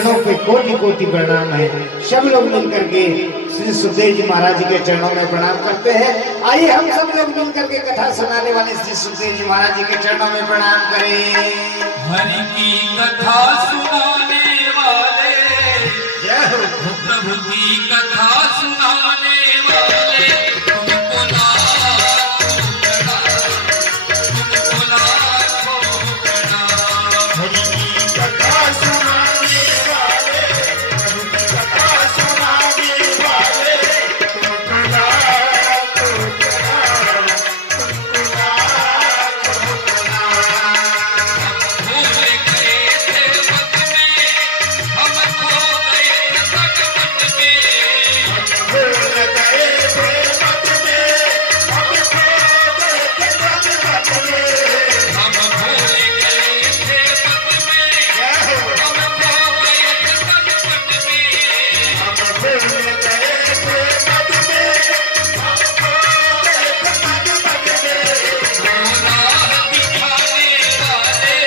चरणों पे कोटि कोटि प्रणाम है। सब लोग मिलकर के श्री सुखदेव जी महाराज जी के चरणों में प्रणाम करते हैं। आइए हम सब लोग मिलकर के कथा सुनाने वाले श्री सुखदेव जी महाराज जी के चरणों में प्रणाम करें। हरि की कथा सुनाने वाले, जय हो प्रभु की कथा सुनाने वाले, तुमको लाखों प्रणाम। हरि की कथा सुनाने वाले, प्रभु की कथा सुनाने वाले, तुमको लाखों प्रणाम, तुमको लाखों प्रणाम। भूल गए थे वक्त में, हम खो गए थे सगमत में। भूल गए थे वक्त में, हम खो गए थे सगमत में। हम भूल गए थे वक्त में, जय हो हम खो गए थे सगमत में। हम भूल गए थे वक्त में, हम खो गए थे सगमत में। राह दिखाने वाले,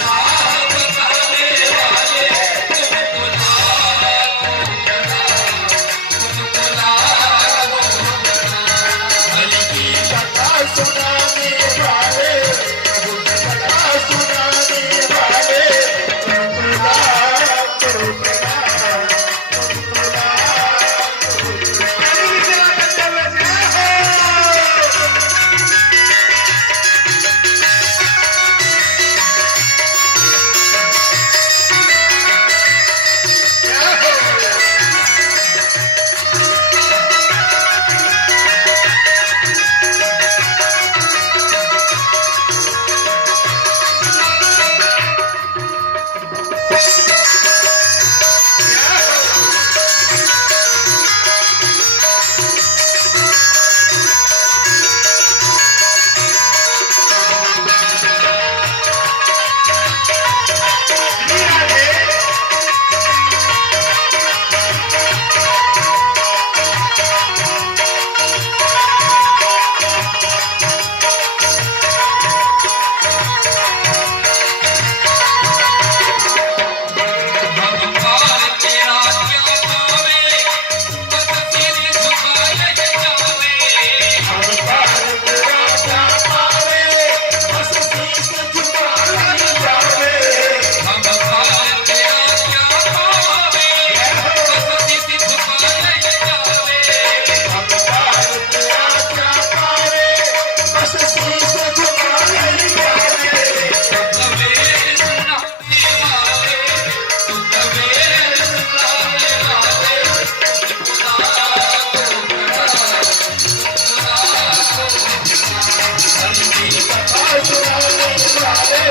राह बताने वाले, तुमको लाखों प्रणाम, तुमको लाखों प्रणाम। हरि की कथा सुनाने वाले, प्रभु की कथा सुनाने वाले, तुमको लाखों प्रणाम, तुमको लाखों हम पार तेरा क्या पावे, बस तेरे झुकाए जावे। हम पार तेरा क्या पावे, बस शीश झुकाए जावे। हम पार तेरा क्या पावे, बस तेरे झुकाए जावे। हम पार तेरा क्या पावे, बस शीश झुकाए जावे। सवेरे सुनाने वाले, तू सवेरे सुनाने वाले, तुमको लाखों प्रणाम, तुमको लाखों प्रणाम। हरि की कथा सुनाने वाले,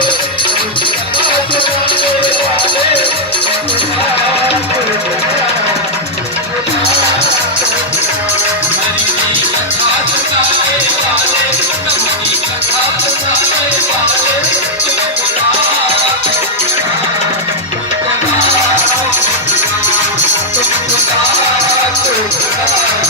प्रभु की कथा सुनाने वाले, तुमको लाखों प्रणाम, तुमको हरि की कथा सुनाने वाले, प्रभु की कथा सुनाने वाले, तुमको लाखों प्रणाम, तुमको लाखों प्रणाम, तुमको लाखों प्रणाम।